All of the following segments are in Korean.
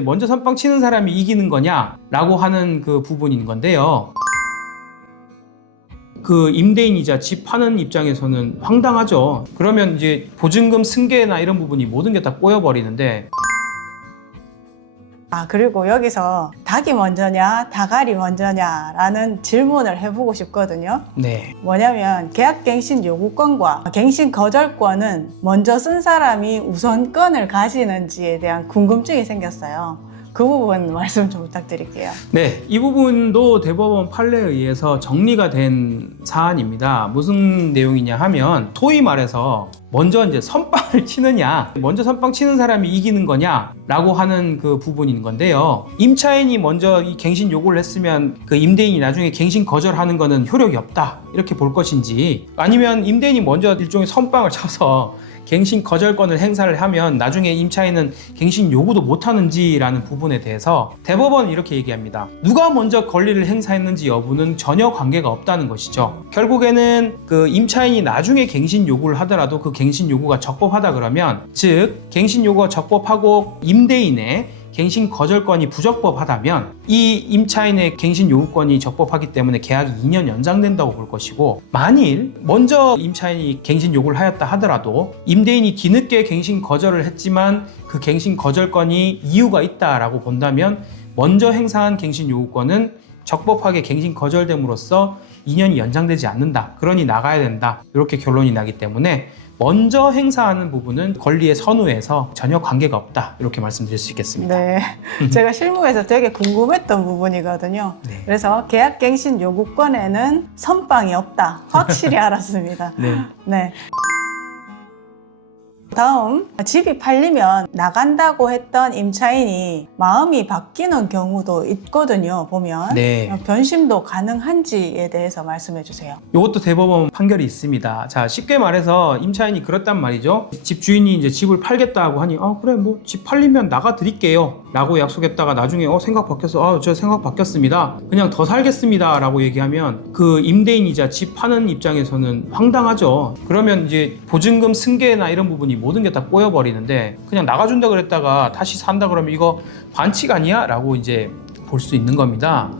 먼저 선빵 치는 사람이 이기는 거냐라고 하는 그 부분인 건데요. 그 임대인이자 집 파는 입장에서는 황당하죠. 그러면 이제 보증금 승계나 이런 부분이 모든 게 다 꼬여버리는데, 그리고 여기서 닭이 먼저냐 닭알이 먼저냐라는 질문을 해보고 싶거든요. 네. 뭐냐면 계약갱신 요구권과 갱신 거절권은 먼저 쓴 사람이 우선권을 가지는지에 대한 궁금증이 생겼어요. 그 부분 말씀 좀 부탁드릴게요. 네, 이 부분도 대법원 판례에 의해서 정리가 된 사안입니다. 무슨 내용이냐 하면 소위 말해서 먼저 이제 선빵을 치느냐, 먼저 선빵 치는 사람이 이기는 거냐라고 하는 그 부분인 건데요. 임차인이 먼저 이 갱신 요구를 했으면 그 임대인이 나중에 갱신 거절하는 거는 효력이 없다 이렇게 볼 것인지, 아니면 임대인이 먼저 일종의 선빵을 쳐서 갱신 거절권을 행사를 하면 나중에 임차인은 갱신 요구도 못하는지라는 부분에 대해서 대법원은 이렇게 얘기합니다. 누가 먼저 권리를 행사했는지 여부는 전혀 관계가 없다는 것이죠. 결국에는 그 임차인이 나중에 갱신 요구를 하더라도 그 갱신 요구가 적법하다 그러면, 즉 갱신 요구가 적법하고 임대인의 갱신 거절권이 부적법하다면 이 임차인의 갱신 요구권이 적법하기 때문에 계약이 2년 연장된다고 볼 것이고, 만일 먼저 임차인이 갱신 요구를 하였다 하더라도 임대인이 뒤늦게 갱신 거절을 했지만 그 갱신 거절권이 이유가 있다라고 본다면 먼저 행사한 갱신 요구권은 적법하게 갱신 거절됨으로써 2년이 연장되지 않는다. 그러니 나가야 된다. 이렇게 결론이 나기 때문에 먼저 행사하는 부분은 권리의 선후에서 전혀 관계가 없다. 이렇게 말씀드릴 수 있겠습니다. 네, 제가 실무에서 되게 궁금했던 부분이거든요. 네. 그래서 계약갱신 요구권에는 선빵이 없다. 확실히 알았습니다. 네. 네. 다음, 집이 팔리면 나간다고 했던 임차인이 마음이 바뀌는 경우도 있거든요, 보면. 네. 변심도 가능한지에 대해서 말씀해 주세요. 이것도 대법원 판결이 있습니다. 자, 쉽게 말해서 임차인이 그렇단 말이죠. 집 주인이 이제 집을 팔겠다고 하니, 그래, 뭐 집 팔리면 나가 드릴게요 라고 약속했다가 나중에 생각 바뀌었어. 저 생각 바뀌었습니다. 그냥 더 살겠습니다 라고 얘기하면 그 임대인이자 집 파는 입장에서는 황당하죠. 그러면 이제 보증금 승계나 이런 부분이 모든 게 다 꼬여버리는데, 그냥 나가준다 그랬다가 다시 산다 그러면 이거 반칙 아니야? 라고 이제 볼 수 있는 겁니다.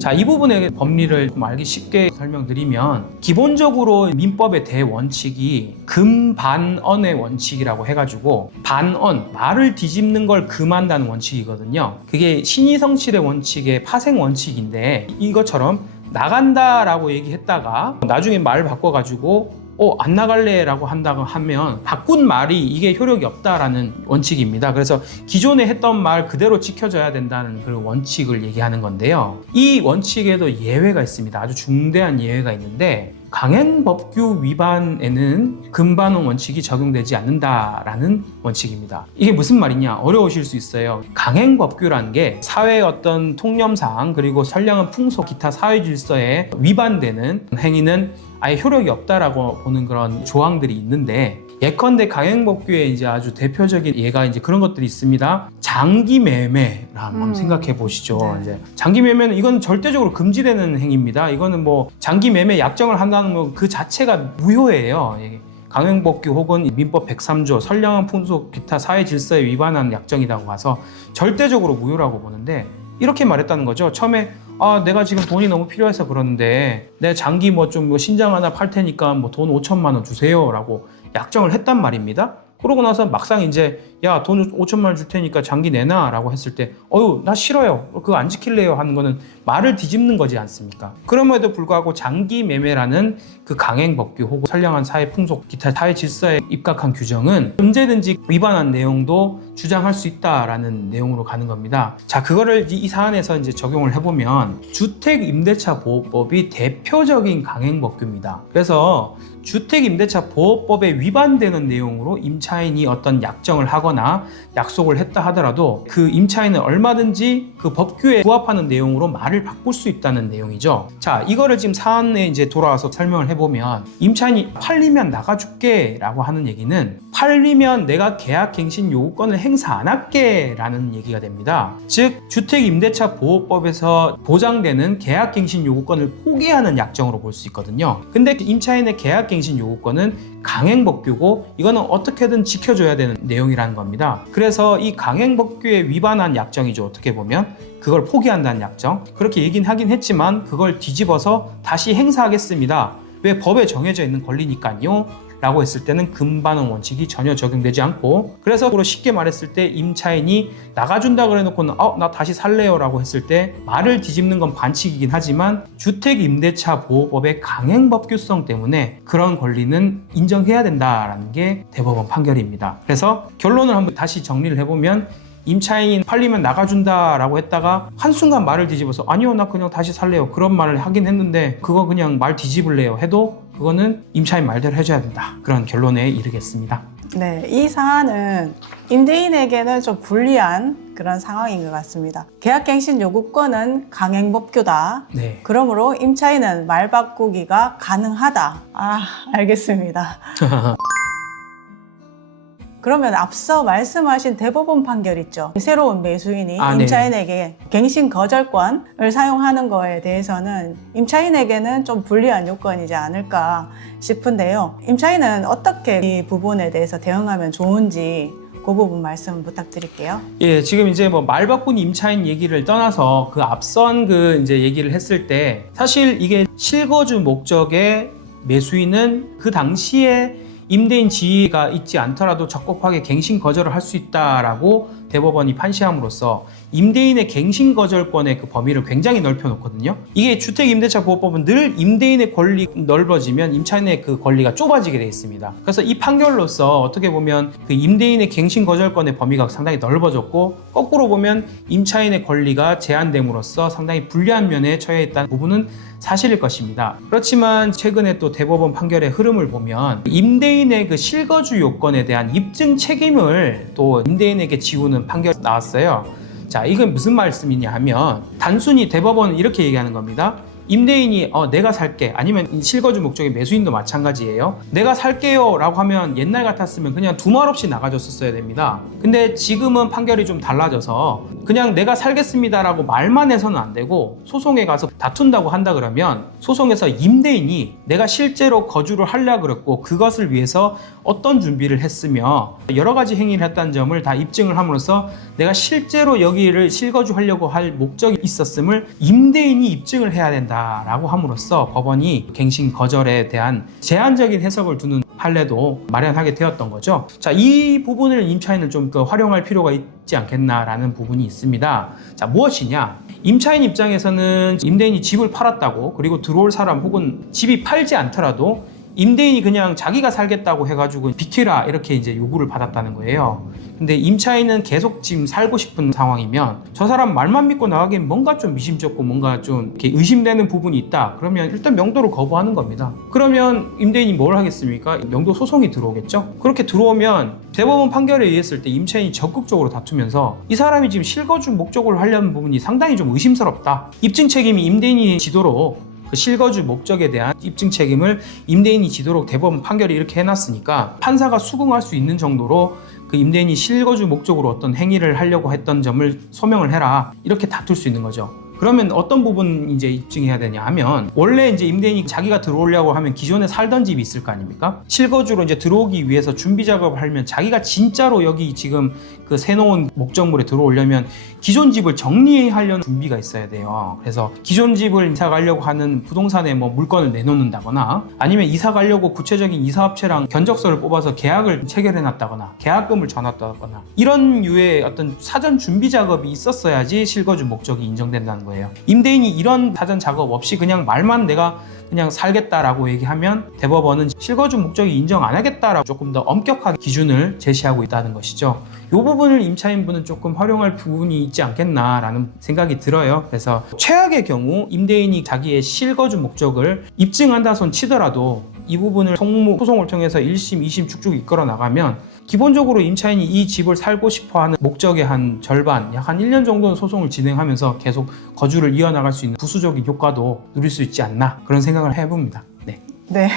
자, 이 부분의 법리를 좀 알기 쉽게 설명드리면, 기본적으로 민법의 대원칙이 금반언의 원칙이라고 해가지고, 반언, 말을 뒤집는 걸 금한다는 원칙이거든요. 그게 신의성실의 원칙의 파생 원칙인데, 이것처럼 나간다라고 얘기했다가 나중에 말 바꿔가지고 안 나갈래 라고 한다고 하면 바꾼 말이 이게 효력이 없다라는 원칙입니다. 그래서 기존에 했던 말 그대로 지켜져야 된다는 그런 원칙을 얘기하는 건데요. 이 원칙에도 예외가 있습니다. 아주 중대한 예외가 있는데, 강행법규 위반에는 금반원 원칙이 적용되지 않는다라는 원칙입니다. 이게 무슨 말이냐? 어려우실 수 있어요. 강행법규라는 게 사회의 어떤 통념상 그리고 선량한 풍속, 기타 사회 질서에 위반되는 행위는 아예 효력이 없다라고 보는 그런 조항들이 있는데, 예컨대 강행법규에 이제 아주 대표적인 예가 이제 그런 것들이 있습니다. 장기매매라 한번 생각해 보시죠. 네. 이제 장기매매는 이건 절대적으로 금지되는 행위입니다. 이거는 뭐 장기매매 약정을 한다는 거 그 자체가 무효예요. 강행법규 혹은 민법 103조 선량한 풍속 기타 사회 질서에 위반한 약정이라고 봐서 절대적으로 무효라고 보는데, 이렇게 말했다는 거죠. 처음에 내가 지금 돈이 너무 필요해서 그러는데 내 장기 좀 신장 하나 팔 테니까 뭐 돈 5천만 원 주세요 라고 약정을 했단 말입니다. 그러고 나서 막상 이제 돈 5천만 원 줄 테니까 장기 내놔 라고 했을 때 나 싫어요, 그거 안 지킬래요 하는 거는 말을 뒤집는 거지 않습니까? 그럼에도 불구하고 장기 매매라는 그 강행법규 혹은 선량한 사회 풍속 기타 사회 질서에 입각한 규정은 언제든지 위반한 내용도 주장할 수 있다라는 내용으로 가는 겁니다. 자, 그거를 이 사안에서 이제 적용을 해보면 주택임대차 보호법이 대표적인 강행법규입니다. 그래서 주택임대차 보호법에 위반되는 내용으로 임차인이 어떤 약정을 하거나 약속을 했다 하더라도 그 임차인은 얼마든지 그 법규에 부합하는 내용으로 말을 바꿀 수 있다는 내용이죠. 자, 이거를 지금 사안에 이제 돌아와서 설명을 해보면, 임차인이 팔리면 나가줄게 라고 하는 얘기는 팔리면 내가 계약갱신 요구권을 행사 안 할게 라는 얘기가 됩니다. 즉 주택임대차 보호법에서 보장되는 계약갱신 요구권을 포기하는 약정으로 볼 수 있거든요. 근데 임차인의 계약갱신 요구권은 강행법규고 이거는 어떻게든 지켜줘야 되는 내용이라는 겁니다. 그래서 이 강행법규에 위반한 약정이죠. 어떻게 보면 그걸 포기한다는 약정, 그렇게 얘기는 하긴 했지만 그걸 뒤집어서 다시 행사하겠습니다. 왜 법에 정해져 있는 권리니까요 라고 했을 때는 금반응 원칙이 전혀 적용되지 않고, 그래서 쉽게 말했을 때 임차인이 나가준다 그래 놓고는 나 다시 살래요 라고 했을 때 말을 뒤집는 건 반칙이긴 하지만 주택임대차 보호법의 강행법규성 때문에 그런 권리는 인정해야 된다라는 게 대법원 판결입니다. 그래서 결론을 한번 다시 정리를 해보면, 임차인이 팔리면 나가준다라고 했다가 한순간 말을 뒤집어서 아니요 나 그냥 다시 살래요 그런 말을 하긴 했는데 그거 그냥 말 뒤집을래요 해도 그거는 임차인 말대로 해줘야 된다, 그런 결론에 이르겠습니다. 네, 이 사안은 임대인에게는 좀 불리한 그런 상황인 것 같습니다. 계약갱신 요구권은 강행법규다. 네. 그러므로 임차인은 말 바꾸기가 가능하다. 알겠습니다. 그러면 앞서 말씀하신 대법원 판결 있죠. 새로운 매수인이 임차인에게 갱신 거절권을 사용하는 거에 대해서는 임차인에게는 좀 불리한 요건이지 않을까 싶은데요. 임차인은 어떻게 이 부분에 대해서 대응하면 좋은지 그 부분 말씀 부탁드릴게요. 예, 지금 이제 말 바꾼 임차인 얘기를 떠나서 그 앞선 이제 얘기를 했을 때 사실 이게 실거주 목적의 매수인은 그 당시에 임대인 지위가 있지 않더라도 적법하게 갱신 거절을 할 수 있다라고 대법원이 판시함으로써 임대인의 갱신 거절권의 그 범위를 굉장히 넓혀놓거든요. 이게 주택임대차보호법은 늘 임대인의 권리 넓어지면 임차인의 그 권리가 좁아지게 돼 있습니다. 그래서 이 판결로서 어떻게 보면 그 임대인의 갱신 거절권의 범위가 상당히 넓어졌고, 거꾸로 보면 임차인의 권리가 제한됨으로써 상당히 불리한 면에 처해 있다는 부분은 사실일 것입니다. 그렇지만 최근에 또 대법원 판결의 흐름을 보면 임대인의 그 실거주 요건에 대한 입증 책임을 또 임대인에게 지우는 판결이 나왔어요. 자, 이건 무슨 말씀이냐 하면 단순히 대법원은 이렇게 얘기하는 겁니다. 임대인이 내가 살게, 아니면 실거주 목적의 매수인도 마찬가지예요. 내가 살게요 라고 하면 옛날 같았으면 그냥 두말 없이 나가줬었어야 됩니다. 근데 지금은 판결이 좀 달라져서 그냥 내가 살겠습니다 라고 말만 해서는 안 되고 소송에 가서 다툰다고 한다 그러면 소송에서 임대인이 내가 실제로 거주를 하려고 그랬고 그것을 위해서 어떤 준비를 했으며 여러 가지 행위를 했다는 점을 다 입증을 함으로써 내가 실제로 여기를 실거주하려고 할 목적이 있었음을 임대인이 입증을 해야 된다 라고 함으로써 법원이 갱신 거절에 대한 제한적인 해석을 두는 판례도 마련하게 되었던 거죠. 자, 이 부분을 임차인은 좀 더 활용할 필요가 있지 않겠나라는 부분이 있습니다. 자, 무엇이냐? 임차인 입장에서는 임대인이 집을 팔았다고, 그리고 들어올 사람 혹은 집이 팔지 않더라도 임대인이 그냥 자기가 살겠다고 해가지고 비키라 이렇게 이제 요구를 받았다는 거예요. 근데 임차인은 계속 지금 살고 싶은 상황이면 저 사람 말만 믿고 나가기엔 뭔가 좀 미심쩍고 뭔가 좀 이렇게 의심되는 부분이 있다. 그러면 일단 명도를 거부하는 겁니다. 그러면 임대인이 뭘 하겠습니까? 명도 소송이 들어오겠죠? 그렇게 들어오면 대법원 판결에 의했을 때 임차인이 적극적으로 다투면서 이 사람이 지금 실거주 목적으로 하려는 부분이 상당히 좀 의심스럽다. 입증 책임이 임대인이 지도록 그 실거주 목적에 대한 입증 책임을 임대인이 지도록 대법원 판결이 이렇게 해놨으니까 판사가 수긍할 수 있는 정도로 그 임대인이 실거주 목적으로 어떤 행위를 하려고 했던 점을 소명을 해라, 이렇게 다툴 수 있는 거죠. 그러면 어떤 부분 이제 입증해야 되냐 하면, 원래 이제 임대인이 자기가 들어오려고 하면 기존에 살던 집이 있을 거 아닙니까? 실거주로 이제 들어오기 위해서 준비 작업을 하면 자기가 진짜로 여기 지금 그 새놓은 목적물에 들어오려면 기존 집을 정리하려는 준비가 있어야 돼요. 그래서 기존 집을 이사 가려고 하는 부동산에 물건을 내놓는다거나, 아니면 이사 가려고 구체적인 이사업체랑 견적서를 뽑아서 계약을 체결해 놨다거나 계약금을 줘놨다거나, 이런 유의 어떤 사전 준비 작업이 있었어야지 실거주 목적이 인정된다는 거예요. 임대인이 이런 사전 작업 없이 그냥 말만 내가 그냥 살겠다라고 얘기하면 대법원은 실거주 목적이 인정 안 하겠다라고 조금 더 엄격하게 기준을 제시하고 있다는 것이죠. 이 부분을 임차인분은 조금 활용할 부분이 있지 않겠나라는 생각이 들어요. 그래서 최악의 경우 임대인이 자기의 실거주 목적을 입증한다 손 치더라도 이 부분을 소송을 통해서 1심, 2심 쭉쭉 이끌어 나가면 기본적으로 임차인이 이 집을 살고 싶어하는 목적의 한 절반, 약 한 1년 정도는 소송을 진행하면서 계속 거주를 이어나갈 수 있는 부수적인 효과도 누릴 수 있지 않나, 그런 생각을 해봅니다. 네.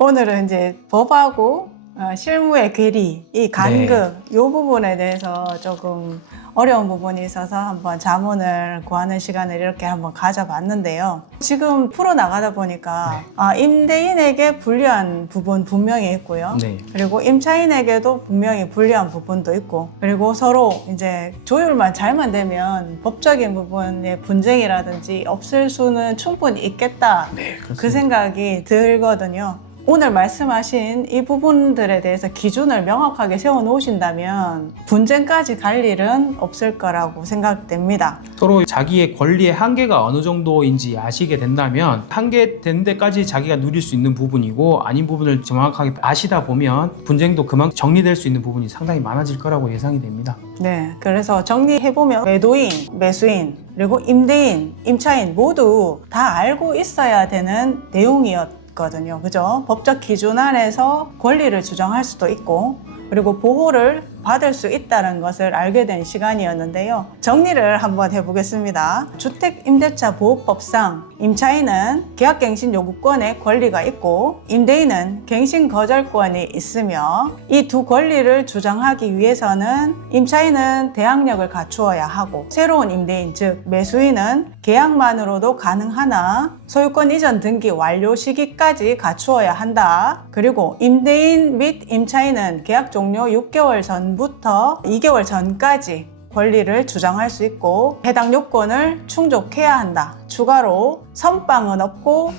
오늘은 이제 법하고 실무의 괴리, 이 간극, 이 부분에 대해서 조금 어려운 부분이 있어서 한번 자문을 구하는 시간을 이렇게 한번 가져봤는데요. 지금 풀어나가다 보니까 임대인에게 불리한 부분 분명히 있고요. 네. 그리고 임차인에게도 분명히 불리한 부분도 있고, 그리고 서로 이제 조율만 잘만 되면 법적인 부분의 분쟁이라든지 없을 수는 충분히 있겠다. 네, 그렇습니다. 그 생각이 들거든요. 오늘 말씀하신 이 부분들에 대해서 기준을 명확하게 세워놓으신다면 분쟁까지 갈 일은 없을 거라고 생각됩니다. 서로 자기의 권리의 한계가 어느 정도인지 아시게 된다면 한계된 데까지 자기가 누릴 수 있는 부분이고 아닌 부분을 정확하게 아시다 보면 분쟁도 그만큼 정리될 수 있는 부분이 상당히 많아질 거라고 예상이 됩니다. 네, 그래서 정리해보면 매도인, 매수인, 그리고 임대인, 임차인 모두 다 알고 있어야 되는 내용이었거든요. 그죠? 법적 기준 안에서 권리를 주장할 수도 있고, 그리고 보호를 받을 수 있다는 것을 알게 된 시간이었는데요. 정리를 한번 해보겠습니다. 주택임대차보호법상 임차인은 계약갱신 요구권의 권리가 있고 임대인은 갱신 거절권이 있으며 이 두 권리를 주장하기 위해서는 임차인은 대항력을 갖추어야 하고 새로운 임대인 즉 매수인은 계약만으로도 가능하나 소유권 이전 등기 완료 시기까지 갖추어야 한다. 그리고 임대인 및 임차인은 계약 종료 6개월 전부터 2개월 전까지 권리를 주장할 수 있고 해당 요건을 충족해야 한다. 추가로 선빵은 없고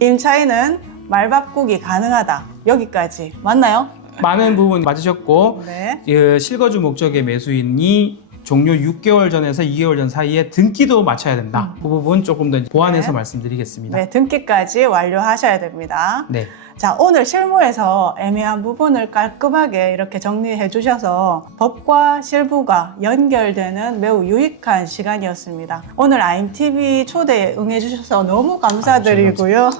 임차인은 말 바꾸기 가능하다. 여기까지 맞나요? 많은 부분 맞으셨고 네. 실거주 목적의 매수인이 종료 6개월 전에서 2개월 전 사이에 등기도 마쳐야 된다. 그 부분 조금 더 보완해서 네. 말씀드리겠습니다. 네, 등기까지 완료하셔야 됩니다. 네. 자, 오늘 실무에서 애매한 부분을 깔끔하게 이렇게 정리해 주셔서 법과 실무가 연결되는 매우 유익한 시간이었습니다. 오늘 IMTV 초대에 응해 주셔서 너무 감사드리고요.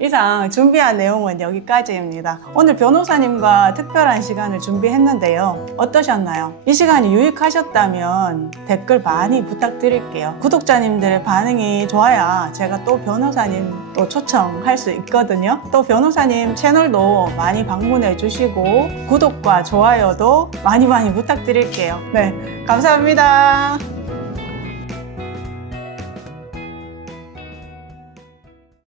이상 준비한 내용은 여기까지입니다. 오늘 변호사님과 특별한 시간을 준비했는데요. 어떠셨나요? 이 시간이 유익하셨다면 댓글 많이 부탁드릴게요. 구독자님들의 반응이 좋아야 제가 또 변호사님 또 초청할 수 있거든요. 또 변호사님 채널도 많이 방문해 주시고 구독과 좋아요도 많이 부탁드릴게요. 네, 감사합니다.